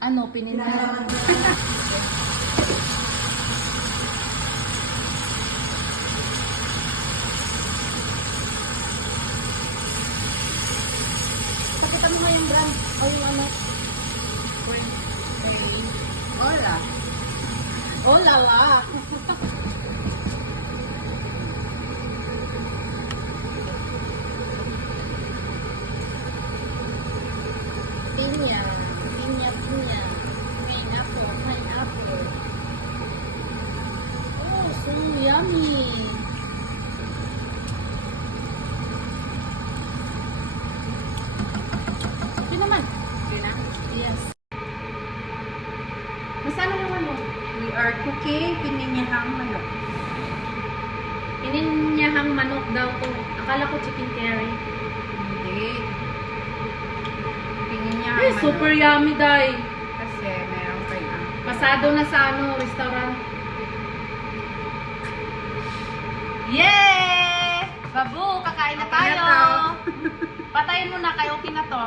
Ano, pininaraman mo? Pakitan mo yung brand o yung ano? Hola. Oh, lala! Pinya. Pinya, pinya. Pineapple, pineapple. Oh, so yummy. Ito naman. Okay na? Yes. Masama yung ano? We are cooking pininyahang manok. Pininyahang manok daw to. Akala ko chicken curry. Hindi. Pininyahang Ay, manok. super yummy, day. Kasi meron kayo. Pasado na sa ano, restaurant. Yay! Babu, kakain na Okay na tayo. to. Patayin mo na kayo, okay na to.